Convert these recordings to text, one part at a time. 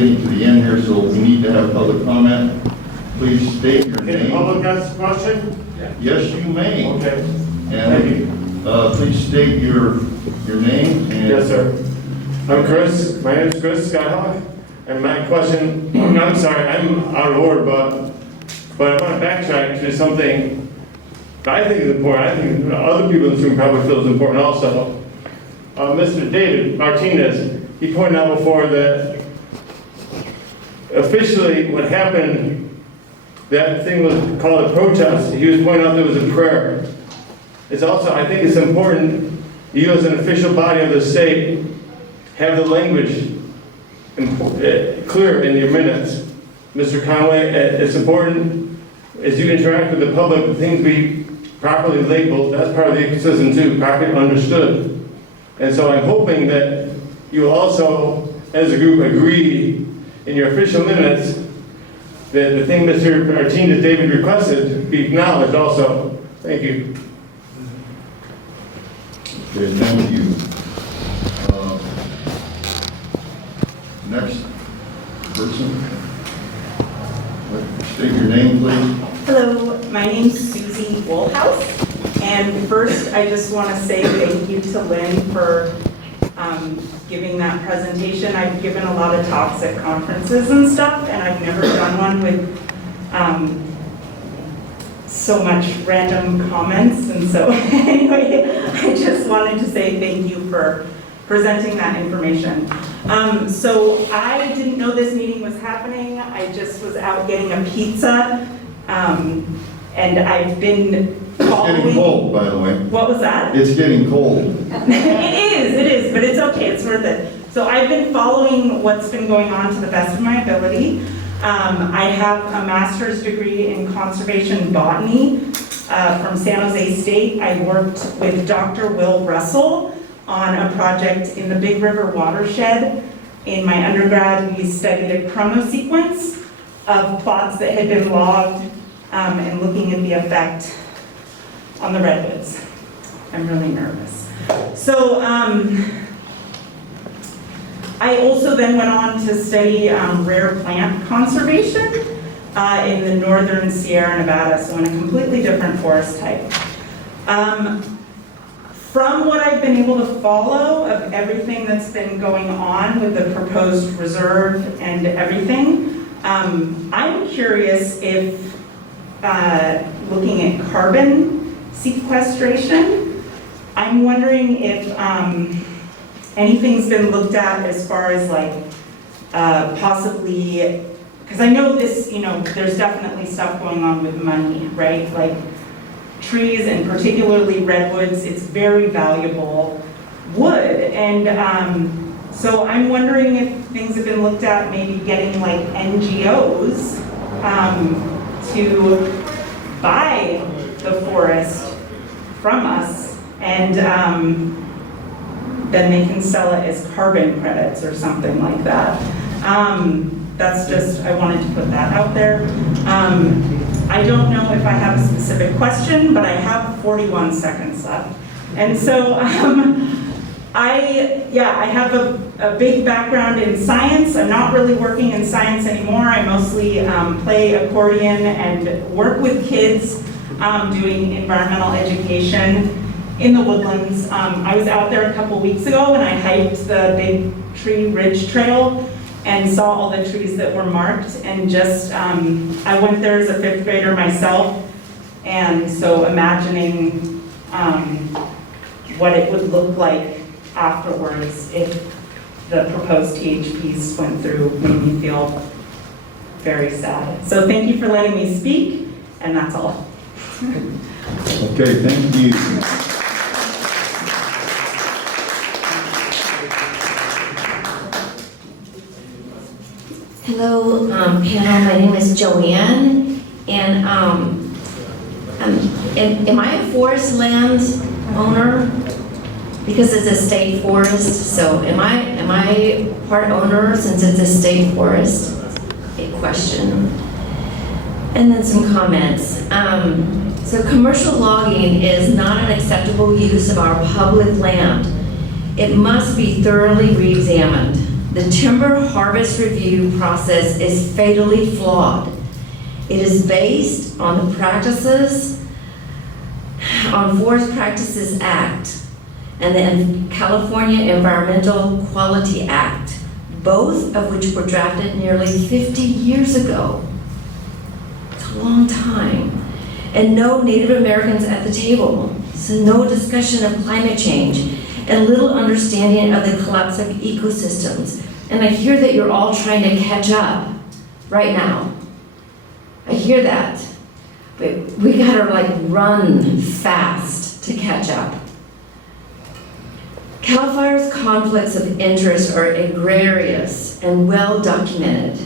getting to the end here, so we need to have public comment. Please state your Can the name. public ask a question? Yes, you may. Okay. And Thank you. please state your name. And Yes, sir. I'm Chris. My name is Chris Skyhawk. And my question, I'm sorry, I'm out of order, but I want to backtrack to something that I think is important. I think other people in this room probably feel is important also. Mr. David Martinez, he pointed out before that officially what happened, that thing was called a protest. He was pointing out there was a prayer. It's also, I think it's important, you as an official body of the state have the language clear in your minutes. Mr. Conway, it's important as you interact with the public, the things be properly labeled. That's part of the ecosystem too, properly understood. And so I'm hoping that you also, as a group, agree in your official minutes that the thing Mr. Martinez David requested be acknowledged also. Thank you. Okay, thank you. Next person. State your name, please. Hello, my name's Susie Woolhouse, and first I just want to say thank you to Lynn for giving that presentation. I've given a lot of talks at conferences and stuff, and I've never done one with so much random comments, and so anyway, I just wanted to say thank you for presenting that information. So I didn't know this meeting was happening. I just was out getting a pizza, and I've been following. It's getting cold, by the way. What was that? It's getting cold. It is, but it's okay, it's worth it. So I've been following what's been going on to the best of my ability. I have a master's degree in conservation botany from San Jose State. I worked with Dr. Will Russell on a project in the Big River watershed. In my undergrad, we studied a chronosequence of plots that had been logged and looking at the effect on the redwoods. I'm really nervous. So I also then went on to study rare plant conservation in the northern Sierra Nevada, so in a completely different forest type. From what I've been able to follow of everything that's been going on with the proposed reserve and everything, I'm curious if looking at carbon sequestration, I'm wondering if anything's been looked at as far as like possibly, because I know this, there's definitely stuff going on with money, right? Like trees and particularly redwoods, it's very valuable wood. And so I'm wondering if things have been looked at, maybe getting like NGOs to buy the forest from us, and then they can sell it as carbon credits or something like that. That's just, I wanted to put that out there. I don't know if I have a specific question, but I have 41 seconds left. And so I have a big background in science. I'm not really working in science anymore. I mostly play accordion and work with kids doing environmental education in the woodlands. I was out there a couple weeks ago and I hiked the Big Tree Ridge Trail and saw all the trees that were marked, and just, I went there as a 5th grader myself, and so imagining what it would look like afterwards if the proposed THPs went through made me feel very sad. So thank you for letting me speak, and that's all. Okay, thank you. Hello, panel. My name is Joanne, and am I a forest land owner? Because it's a state forest, so am I part owner since it's a state forest? A question. And then some comments. So commercial logging is not an acceptable use of our public land. It must be thoroughly re-examined. The timber harvest review process is fatally flawed. It is based on the Forest Practices Act and the California Environmental Quality Act, both of which were drafted nearly 50 years ago. It's a long time. And no Native Americans at the table, so no discussion of climate change, and little understanding of the collapse of ecosystems. And I hear that you're all trying to catch up right now. I hear that. But we gotta run fast to catch up. CalFire's conflicts of interest are egregious and well documented.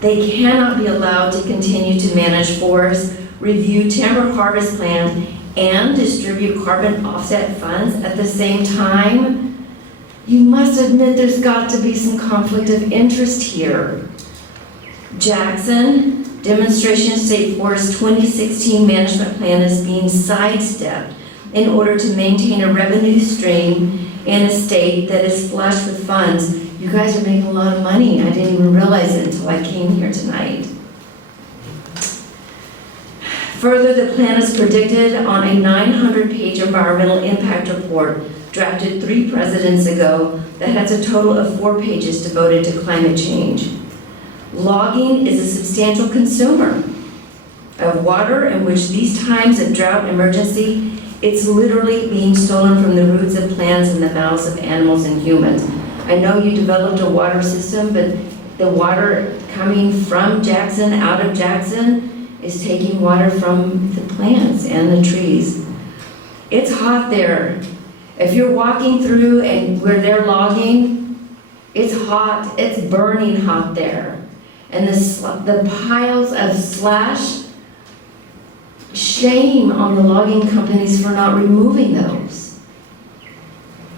They cannot be allowed to continue to manage forests, review timber harvest plans, and distribute carbon offset funds at the same time. You must admit there's got to be some conflict of interest here. Jackson Demonstration State Forest 2016 management plan is being sidestepped in order to maintain a revenue stream in a state that is flush with funds. You guys are making a lot of money. I didn't even realize it until I came here tonight. Further, the plan is predicted on a 900-page environmental impact report drafted 3 presidents ago that has a total of 4 pages devoted to climate change. Logging is a substantial consumer of water, in which these times of drought emergency, it's literally being stolen from the roots of plants and the mouths of animals and humans. I know you developed a water system, but the water coming from Jackson, out of Jackson, is taking water from the plants and the trees. It's hot there. If you're walking through and where they're logging, it's hot, it's burning hot there. And the piles of slash, shame on the logging companies for not removing those.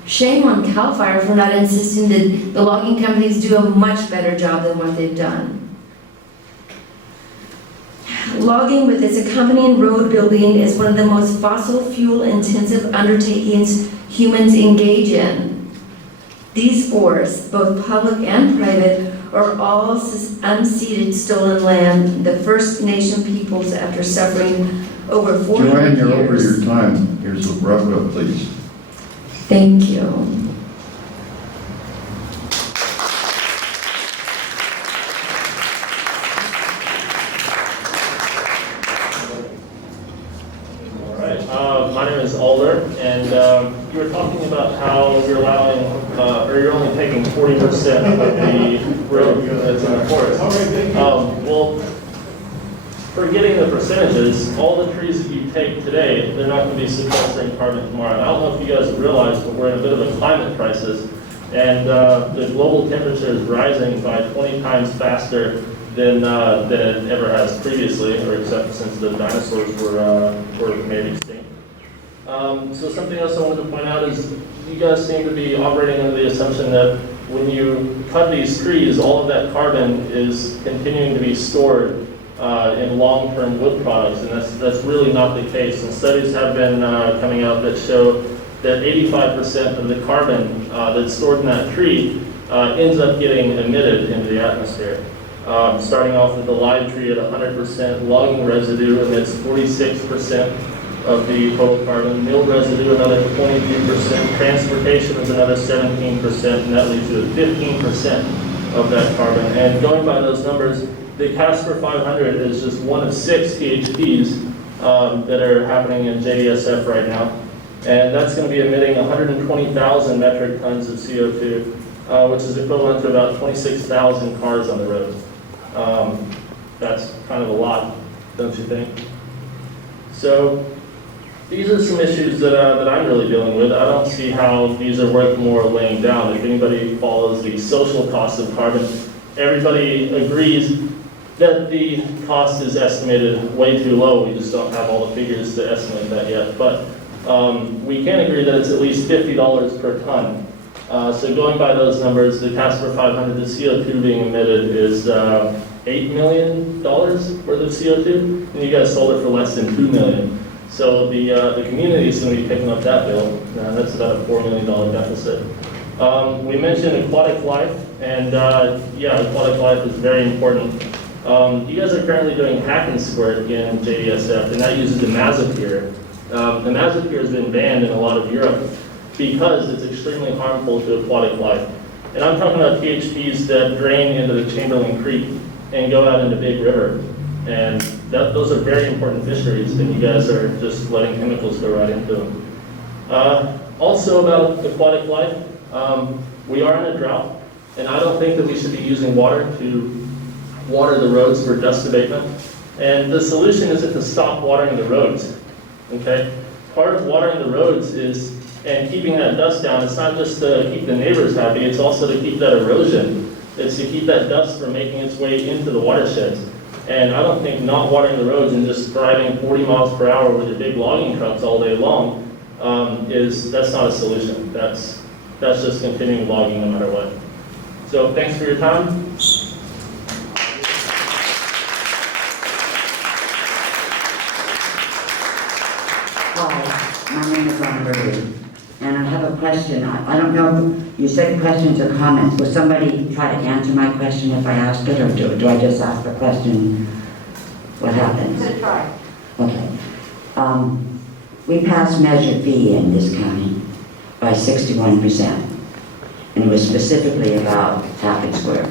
Shame on CalFire for not insisting that the logging companies do a much better job than what they've done. Logging with its accompanying road building is one of the most fossil fuel intensive undertakings humans engage in. These forests, both public and private, are all unceded stolen land, the First Nation peoples after suffering over 400 Joanne, years. you're over your time. Here's a wrap it up, please. Thank you. My name is Alder, and you were talking about how you're allowing, or you're only taking 40% of the road that's in the forest. Well, forgetting the percentages, all the trees that you take today, they're not going to be sequestering carbon tomorrow. And I don't know if you guys realize, but we're in a bit of a climate crisis, and the global temperature is rising by 20 times faster than it ever has previously, or except since the dinosaurs were made extinct. So something else I wanted to point out is you guys seem to be operating under the assumption that when you cut these trees, all of that carbon is continuing to be stored in long-term wood products, and that's really not the case. And studies have been coming out that show that 85% of the carbon that's stored in that tree ends up getting emitted into the atmosphere. Starting off with the live tree at 100%, logging residue emits 46% of the total carbon, mill residue another 22%, transportation is another 17%, and that leaves you with 15% of that carbon. And going by those numbers, the Casper 500 is just one of 6 PHDs that are happening in JDSF right now. And that's going to be emitting 120,000 metric tons of CO2, which is equivalent to about 26,000 cars on the road. That's kind of a lot, don't you think? So these are some issues that I'm really dealing with. I don't see how these are worth more laying down. If anybody follows the social cost of carbon, everybody agrees that the cost is estimated way too low. We just don't have all the figures to estimate that yet. But we can agree that it's at least $50 per ton. So going by those numbers, the Casper 500, the CO2 being emitted is $8 million worth of CO2, and you guys sold it for less than $2 million. So the community is going to be picking up that bill. That's about a $4 million deficit. We mentioned aquatic life And yeah, aquatic life is very important. You guys are currently doing hack and squirt in JDSF, and that uses the imazapyr. The imazapyr has been banned in a lot of Europe because it's extremely harmful to aquatic life. And I'm talking about PHPs that drain into the Chamberlain Creek and go out into Big River. And those are very important fisheries, and you guys are just letting chemicals go right into them. Also about aquatic life, we are in a drought, and I don't think that we should be using water to water the roads for dust abatement. And the solution isn't to stop watering the roads, okay? Part of watering the roads is, and keeping that dust down, it's not just to keep the neighbors happy, it's also to keep that erosion. It's to keep that dust from making its way into the watersheds. And I don't think not watering the roads and just driving 40 miles per hour with your big logging trucks all day long that's not a solution. That's just continuing logging no matter what. So thanks for your time. Hi, my name is Anna, and I have a question. I don't know, you said questions or comments. Will somebody try to answer my question if I ask it, or do I just ask the question? What happens? Try. Okay. We passed Measure B in this county by 61%, and it was specifically about hack and squirt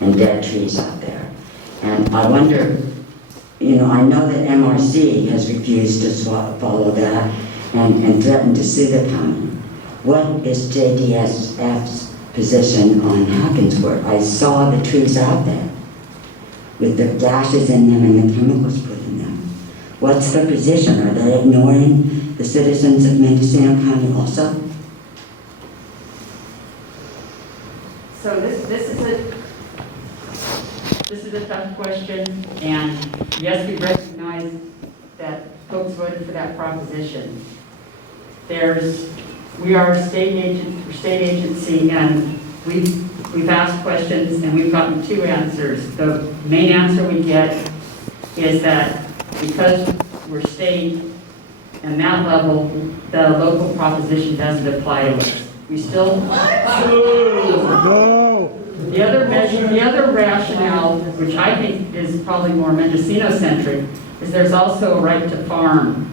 and dead trees out there. And I wonder, you know, I know that MRC has refused to follow that and threatened to sue the county. What is JDSF's position on hack and squirt? I saw the trees out there with the gases in them and the chemicals put in them. What's their position? Are they ignoring the citizens of Mendocino County also? So this is a tough question, and yes, we recognize that folks voted for that proposition. We are a state agency, and we've asked questions and we've gotten two answers. The main answer we get is that because we're state and that level, the local proposition doesn't apply to us. We still. No. The other rationale, which I think is probably more Mendocino-centric, is there's also a right to farm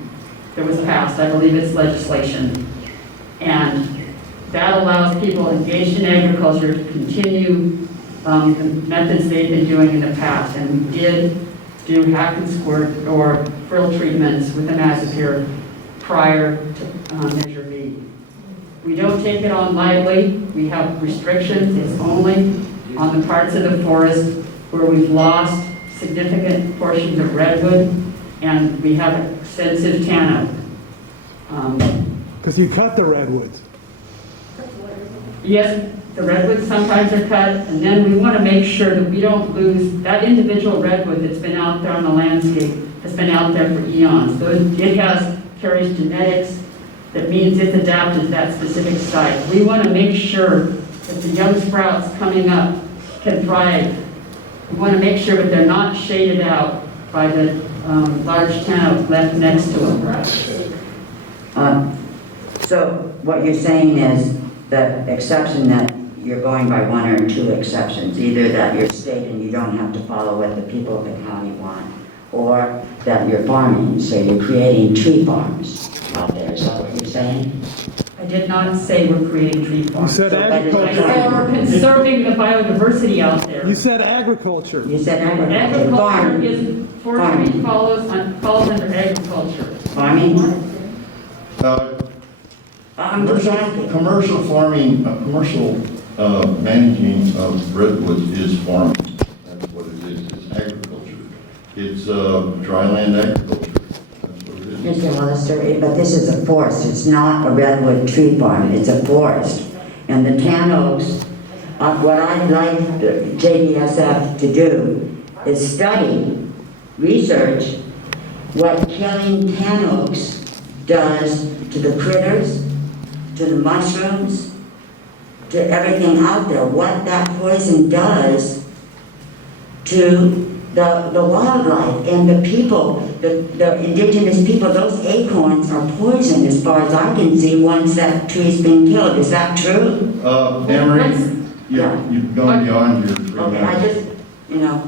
that was passed. I believe it's legislation. And that allows people engaged in agriculture to continue the methods they've been doing in the past. And we did do hack and squirt or frill treatments with imazapyr prior to Measure B. We don't take it on lightly. We have restrictions. It's only on the parts of the forest where we've lost significant portions of redwood and we have extensive tan oak. Because you cut the redwoods. Yes, the redwoods sometimes are cut, and then we want to make sure that we don't lose that individual redwood that's been out there on the landscape, has been out there for eons. It carries genetics that means it's adapted to that specific site. We want to make sure that the young sprouts coming up can thrive. We want to make sure that they're not shaded out by the large tan oak left next to them. So what you're saying is the exception that you're going by one or two exceptions, either that you're state and you don't have to follow what the people of the county want, or that you're farming, so you're creating tree farms out there. Is that what you're saying? I did not say we're creating tree You farms. said I said agriculture. we're conserving the biodiversity out there. You said agriculture. You said agriculture. Agriculture Farm. is, forestry falls under agriculture. Farming? I'm just asking. Commercial farming, commercial managing of redwoods is farming. That's what it is. It's agriculture. It's dryland agriculture. That's what it is. Mr. Hollister, but this is a forest. It's not a redwood tree farm. It's a forest. And the tan oaks, what I'd like the JDSF to do is study, research what killing tan oaks does to the critters, to the mushrooms, to everything out there, what that poison does to the wildlife and the people, the indigenous people. Those acorns are poison as far as I can see once that tree's been killed. Is that true? Emery, You've gone beyond your 3 Okay, I minutes. just, you know,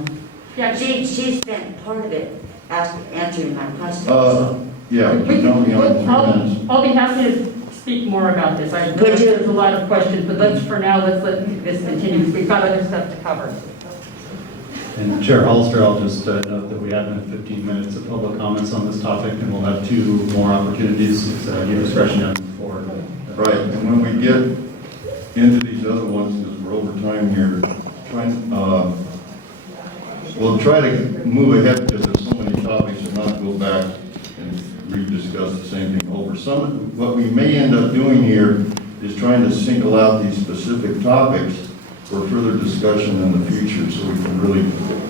Yeah, she spent part of it answering my question, so. Yeah, We you've gone beyond 3 minutes. I'll be happy to speak more about this. I know Could you- there's a lot of questions, but for now, let's let this continue. We've got other stuff to cover. And Chair Hollister, I'll just note that we have been 15 minutes of public comments on this topic, and we'll have 2 more opportunities. It's your discretion to move forward. Right, and when we get into these other ones, because we're over time here, we'll try to move ahead because there's so many topics and not go back and rediscuss the same thing over. What we may end up doing here is trying to single out these specific topics for further discussion in the future so we can really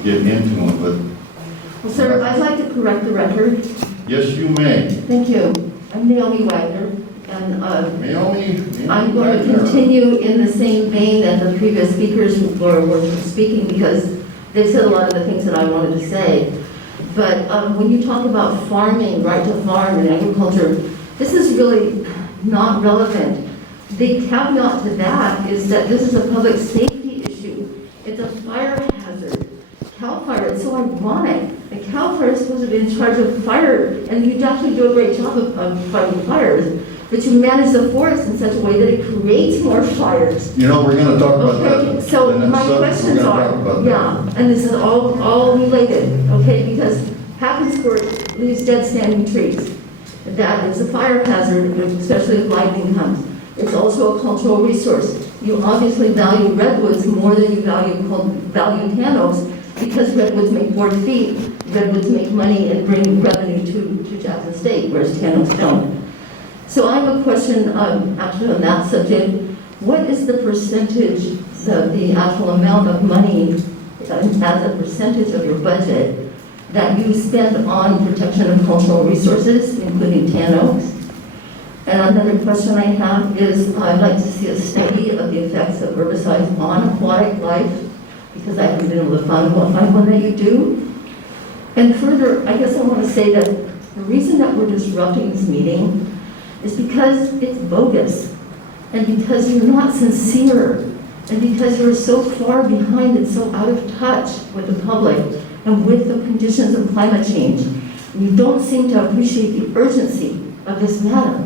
get into them. But Well, sir, I'd like to correct the record. yes, you may. Thank you. I'm Naomi Wagner, and Naomi, I'm going to continue in the same vein that the previous speakers were speaking because they've said a lot of the things that I wanted to say. But when you talk about farming, right to farm and agriculture, this is really not relevant. The caveat to that is that this is a public safety issue. It's a fire hazard. CalFire, it's so ironic. The CalFire is supposed to be in charge of fire, and you actually do a great job of fighting fires, but you manage the forest in such a way that it creates more fires. You know, we're going to talk about that. Okay, so in the next my subject, questions we're gonna are, talk about that. yeah, and this is all related, okay, because happy squirt leaves dead standing trees. That is a fire hazard, especially if lightning comes. It's also a cultural resource. You obviously value redwoods more than you value tan oaks because redwoods make board feet, redwoods make money and bring revenue to Jackson State, whereas tan oaks don't. So I have a question actually on that subject. What is the percentage, the actual amount of money as a percentage of your budget that you spend on protection of cultural resources, including tan oaks? And another question I have is, I'd like to see a study of the effects of herbicides on aquatic life, because I haven't been able to find one that you do. And further, I guess I want to say that the reason that we're disrupting this meeting is because it's bogus, and because you're not sincere, and because you're so far behind and so out of touch with the public and with the conditions of climate change. And you don't seem to appreciate the urgency of this matter.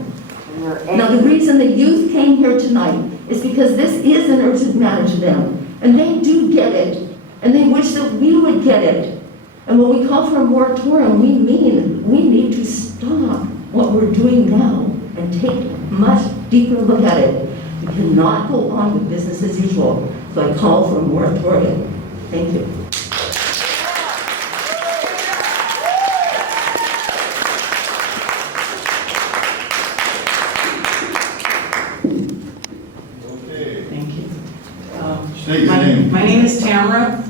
Now, the reason the youth came here tonight is because this is an urgent matter to them, and they do get it, and they wish that we would get it. And when we call for a moratorium, we mean we need to stop what we're doing now and take a much deeper look at it. We cannot go on with business as usual, so I call for a moratorium. Thank you. Okay, Thank you. state your name. My name is Tamara,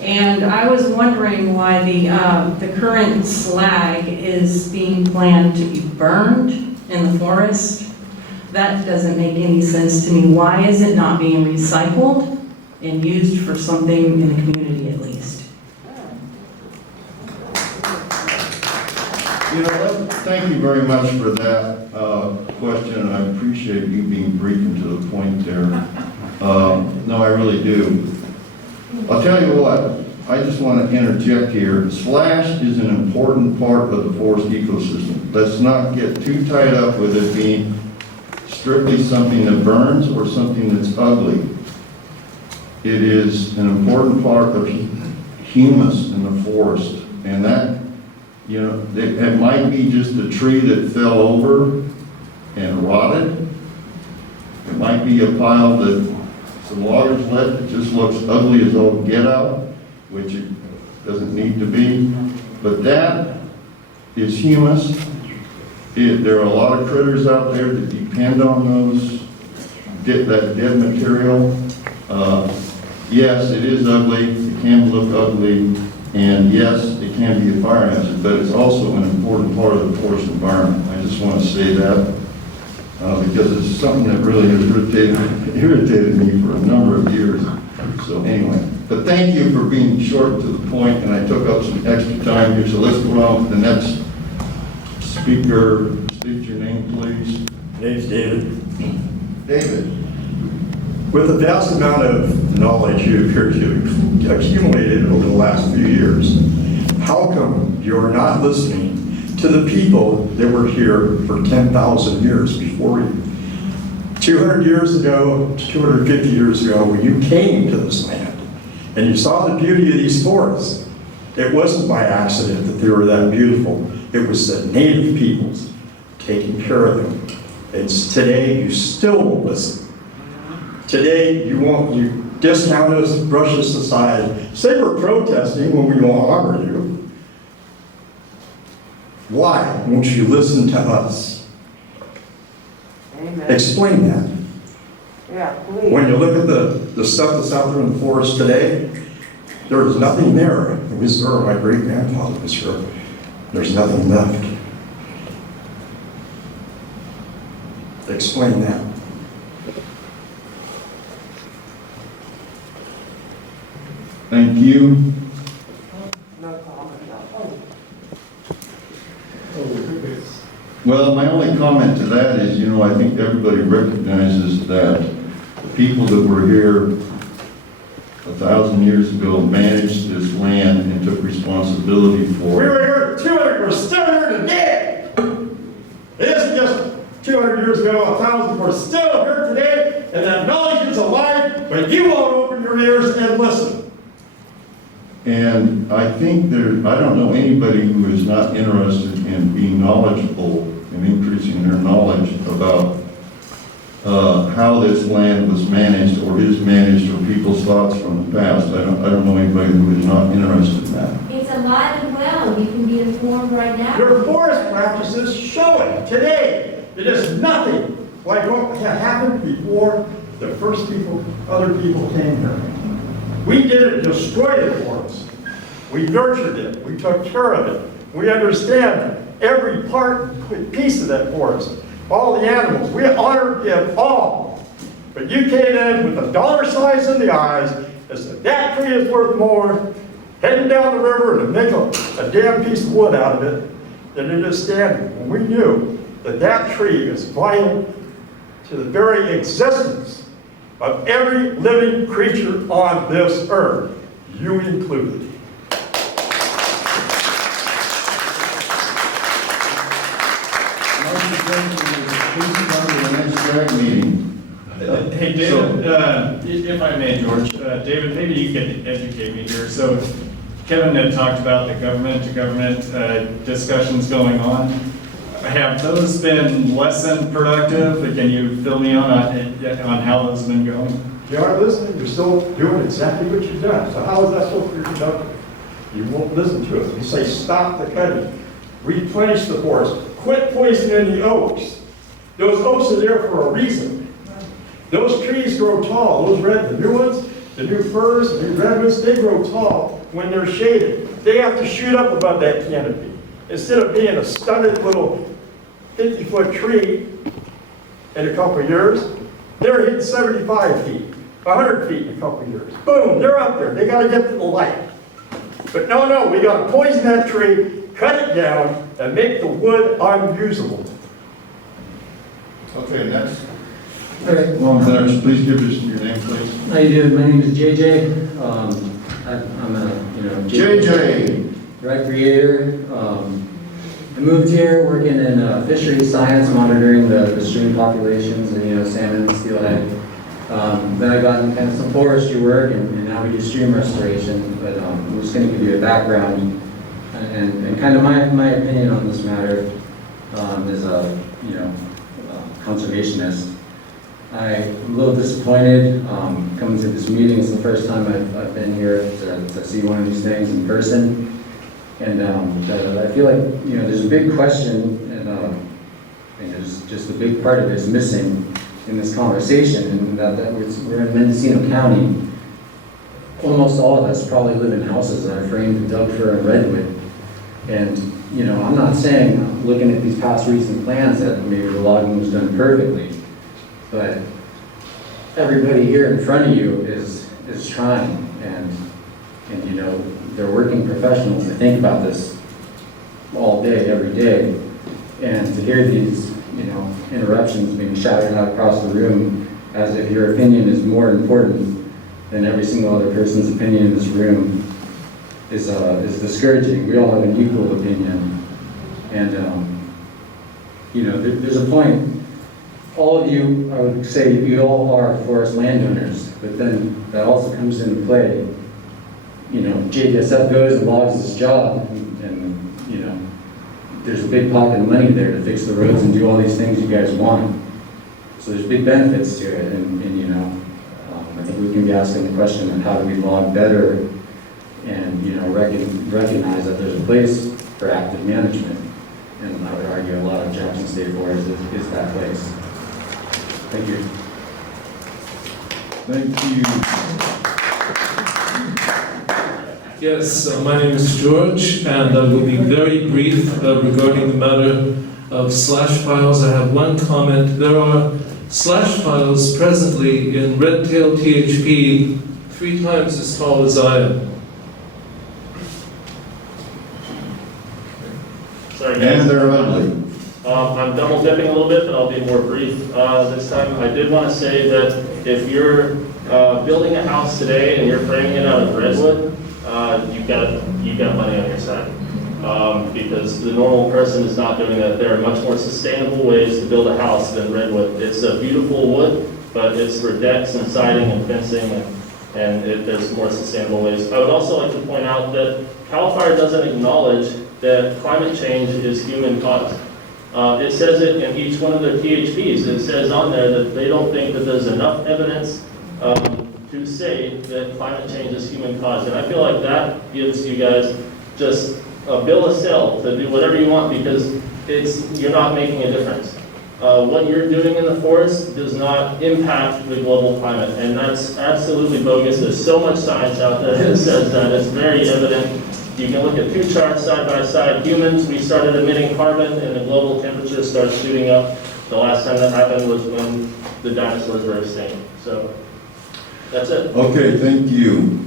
and I was wondering why the current slag is being planned to be burned in the forest. That doesn't make any sense to me. Why is it not being recycled and used for something in the community at least? You know what, thank you very much for that question, and I appreciate you being brief and to the point there. No, I really do. I'll tell you what, I just want to interject here. Slash is an important part of the forest ecosystem. Let's not get too tied up with it being strictly something that burns or something that's ugly. It is an important part of humus in the forest, and that, you know, it might be just a tree that fell over and rotted. It might be a pile that some loggers left that just looks ugly as all get out, which it doesn't need to be. But that is humus. There are a lot of critters out there that depend on that dead material. Yes, it is ugly. It can look ugly. And yes, it can be a fire hazard, but it's also an important part of the forest environment. I just want to say that because it's something that really has irritated me for a number of years. So anyway, but thank you for being short to the point, and I took up some extra time here. So let's go on to the next speaker. State your name, please. Name's David. David. With the vast amount of knowledge you appear to have accumulated over the last few years, how come you're not listening to the people that were here for 10,000 years before you? 200 years ago, 250 years ago, when you came to this land and you saw the beauty of these forests, it wasn't by accident that they were that beautiful. It was the native peoples taking care of them. And today, you still won't listen. Today, you discount us, brush us aside, say we're protesting when we want to honor you. Why won't you listen to us? Amen. Explain that. Yeah, please. When you look at the stuff that's out there in the forest today, there is nothing there. It was there, my great-grandfather was here. There's nothing left. Explain that. Thank you. No comment. Well, my only comment to that is, I think everybody recognizes that the people that were here 1,000 years ago managed this land and took responsibility We for were it. here 200, we're still here today. It isn't just 200 years ago, 1,000, we're still here today, and that knowledge is alive, but you won't open your ears and listen. And I think I don't know anybody who is not interested in being knowledgeable and increasing their knowledge about how this land was managed or is managed or people's thoughts from the past. I don't know anybody who is not interested in that. It's alive and well. You can be informed right now. Your forest practices show it today. It is nothing like what had happened before the first people, other people came here. We didn't destroy the forest. We nurtured it. We took care of it. We understand every part and piece of that forest. All the animals. We honored them all. But you came in with the dollar signs in the eyes and said, that tree is worth more, heading down the river to make a damn piece of wood out of it, than it is standing. When we knew that that tree is vital to the very existence of every living creature on this earth, you included. Please come to the next JAG meeting. Hey, David, if I may, George, David, maybe you can educate me here. So Kevin had talked about the government-to-government discussions going on. Have those been less than productive? Can you fill me on how those have been going? You aren't listening, you're still doing exactly what you've done. So how is that supposed to be productive? You won't listen to us. You say, stop the cutting. Replenish the forest. Quit poisoning the oaks. Those oaks are there for a reason. Those trees grow tall. The new ones, the new firs, the new redwoods, they grow tall when they're shaded. They have to shoot up above that canopy. Instead of being a stunted little 50-foot tree in a couple of years, they're hitting 75 feet, 100 feet in a couple of years. Boom, they're up there. They got to get to the light. But no, we got to poison that tree, cut it down, and make the wood unusable. Okay, next. All right. Well, next, please give us your name, please. How you doing? My name is JJ. I'm a JJ. recreator. I moved here working in fisheries science, monitoring the stream populations and salmon and steelhead. Then I got into kind of some forestry work, and now we do stream restoration. But I'm just going to give you a background and kind of my opinion on this matter as a conservationist. I'm a little disappointed coming to this meeting. It's the first time I've been here to see one of these things in person. And I feel like, there's a big question, and there's just a big part of it is missing in this conversation, and that we're in Mendocino County. Almost all of us probably live in houses that are framed in Doug fir and redwood. And, I'm not saying, looking at these past recent plans, that maybe the logging was done perfectly, but everybody here in front of you is trying, and they're working professionals to think about this all day, every day, and to hear these, interruptions being shouted out across the room as if your opinion is more important than every single other person's opinion in this room is discouraging. We all have an equal opinion. And, there's a point. All of you, I would say, you all are forest landowners, but then that also comes into play. JDSF goes and logs its job, and there's a big pocket of money there to fix the roads and do all these things you guys want. So there's big benefits to it, and I think we can be asking the question of how do we log better, and recognize that there's a place for active management. And I would argue a lot of Jackson State Forest is that place. Thank you. Thank you. Yes, my name is George, and I will be very brief regarding the matter of slash files. I have one comment. There are slash files presently in red-tailed THP 3 times as tall as I am. Sorry, guys. And they're ugly. I'm double dipping a little bit, but I'll be more brief this time. I did want to say that if you're building a house today and you're framing it out of redwood, you've got money on your side. Because the normal person is not doing that. There are much more sustainable ways to build a house than redwood. It's a beautiful wood, but it's for decks and siding and fencing, and there's more sustainable ways. I would also like to point out that CalFire doesn't acknowledge that climate change is human caused. It says it in each one of their THPs. It says on there that they don't think that there's enough evidence to say that climate change is human caused. And I feel like that gives you guys just a bill of sale to do whatever you want, because you're not making a difference. What you're doing in the forest does not impact the global climate, and that's absolutely bogus. There's so much science out there that says that. It's very evident. You can look at 2 charts side by side. Humans, we started emitting carbon, and the global temperature started shooting up. The last time that happened was when the dinosaurs were extinct. So that's it. Okay, thank you.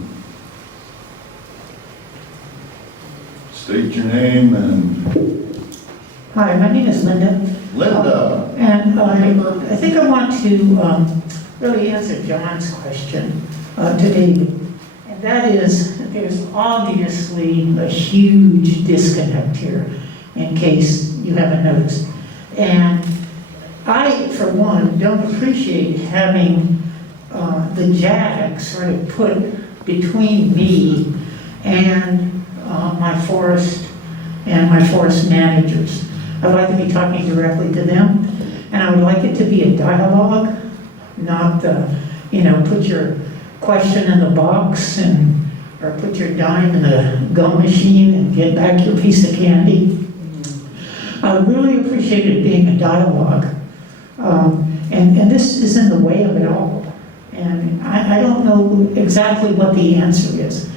State your name and... Hi, my name is Linda. Linda. And I think I want to really answer John's question to David. And that is, there's obviously a huge disconnect here, in case you haven't noticed. And I, for one, don't appreciate having the JAG sort of put between me and my forest and my forest managers. I'd like to be talking directly to them, and I would like it to be a dialogue, not put your question in the box or put your dime in the gum machine and get back your piece of candy. I would really appreciate it being a dialogue, and this is in the way of it all. And I don't know exactly what the answer is,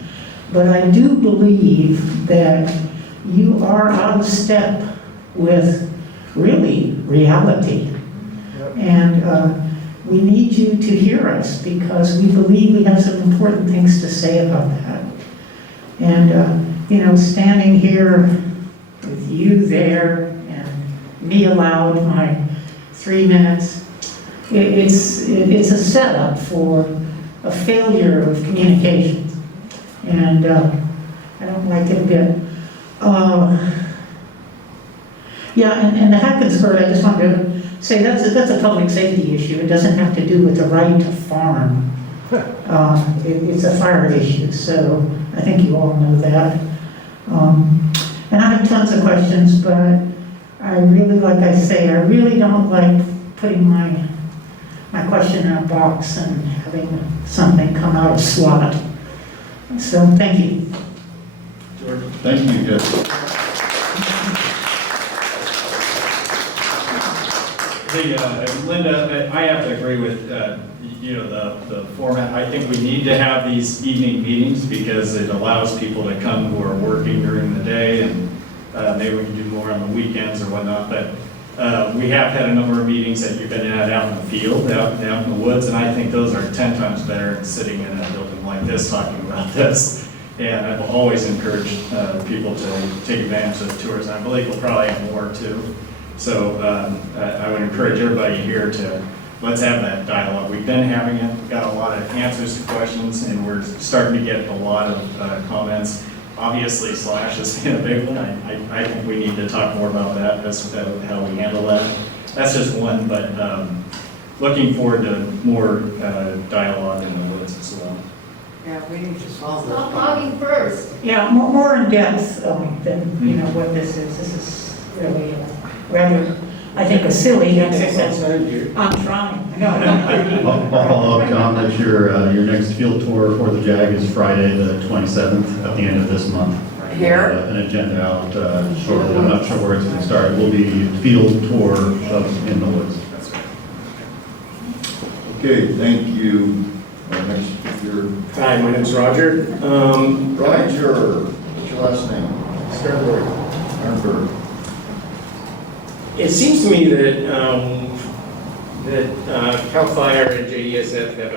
but I do believe that you are out of step with really reality. And we need you to hear us, because we believe we have some important things to say about that. And, standing here with you there and me allowed my 3 minutes, it's a setup for a failure of communication. And I don't like it a bit. And the Hackensburg, I just wanted to say that's a public safety issue. It doesn't have to do with the right to farm. It's a fire issue, so I think you all know that. And I have tons of questions, but I really, like I say, I really don't like putting my question in a box and having something come out of slot. So, thank you. George. Thank you, Jessica. Linda, I have to agree with the format. I think we need to have these evening meetings because it allows people to come who are working during the day, and maybe we can do more on the weekends or whatnot. But we have had a number of meetings that you've been at out in the field, out in the woods, and I think those are 10 times better than sitting in a building like this talking about this. And I've always encouraged people to take advantage of the tours. I believe we'll probably have more too. So I would encourage everybody here to let's have that dialogue. We've been having it, got a lot of answers to questions, and we're starting to get a lot of comments. Obviously, slash has been a big one. I think we need to talk more about that, that's how we handle that. That's just one, but looking forward to more dialogue in the woods as well. Yeah, we need to solve this. Stop logging first. Yeah, more in depth than, you know, what this is. This is really rather, I think, a silly exercise. I'm trying. No. I'll follow up, John, that your next field tour for the JAG is Friday, the 27th, at the end of this month. Here? An agenda out shortly. I'm not sure where it's going to start. It will be field tour of in the woods. Okay, thank you. Next speaker. Hi, my name's Roger. Roger, what's your last name? Sternberg. It seems to me that CalFire and JESF have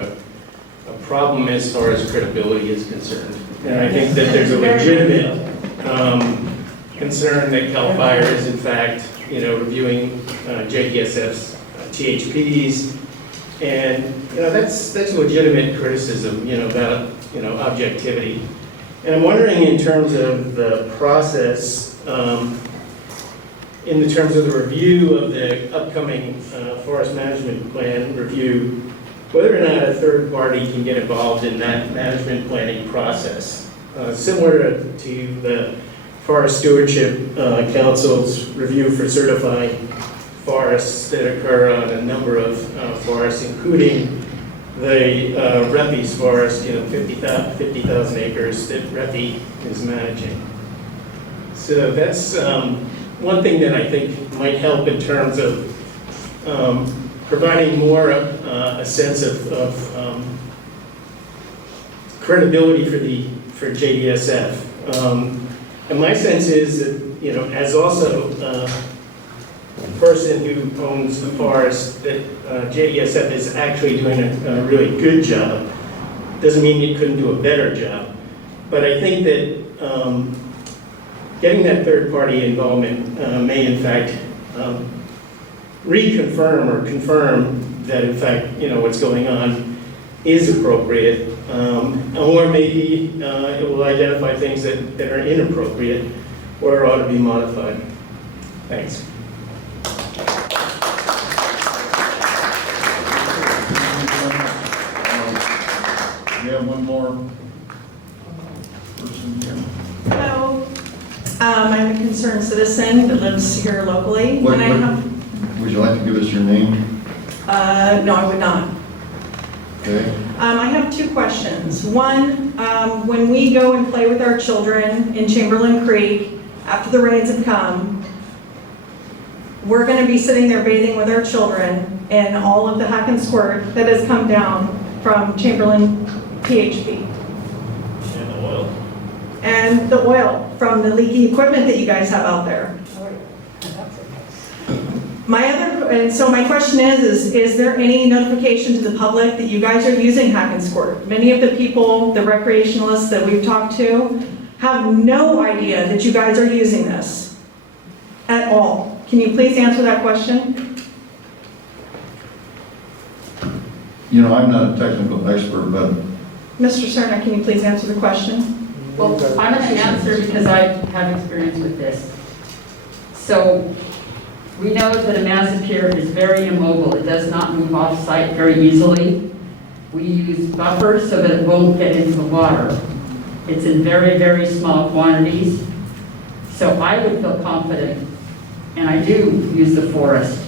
a problem as far as credibility is concerned. And I think that there's a legitimate concern that CalFire is in fact, reviewing JESF's THPs. And, that's a legitimate criticism, about, objectivity. And I'm wondering in terms of the process, in the terms of the review of the upcoming forest management plan review, whether or not a third party can get involved in that management planning process. Similar to the Forest Stewardship Council's review for certifying forests that occur on a number of forests, including the Reppy's forest, 50,000 acres that Reppy is managing. So that's one thing that I think might help in terms of providing more a sense of credibility for JDSF. And my sense is that, as also a person who owns the forest, that JDSF is actually doing a really good job. Doesn't mean it couldn't do a better job. But I think that getting that third-party involvement may, in fact, reconfirm or confirm that, in fact, what's going on is appropriate, or maybe it will identify things that are inappropriate or ought to be modified. Thanks. We have one more person here. Hello. I'm a concerned citizen that lives here locally. Would And you like to give us your name? No, I would not. Okay. I have two questions. One, when we go and play with our children in Chamberlain Creek, after the rains have come, we're going to be sitting there bathing with our children in all of the hack and squirt that has come down from Chamberlain PHP. And the oil. And the oil from the leaky equipment that you guys have out there. So my question is there any notification to the public that you guys are using hack and squirt? Many of the people, the recreationalists that we've talked to, have no idea that you guys are using this at all. Can you please answer that question? I'm not a technical expert, but Mr. Cerna, can you please answer the question? Well, I'm going to answer because I have experience with this. So we know that a massacre is very immobile. It does not move off-site very easily. We use buffers so that it won't get into the water. It's in very, very small quantities. So I would feel confident, and I do use the forest,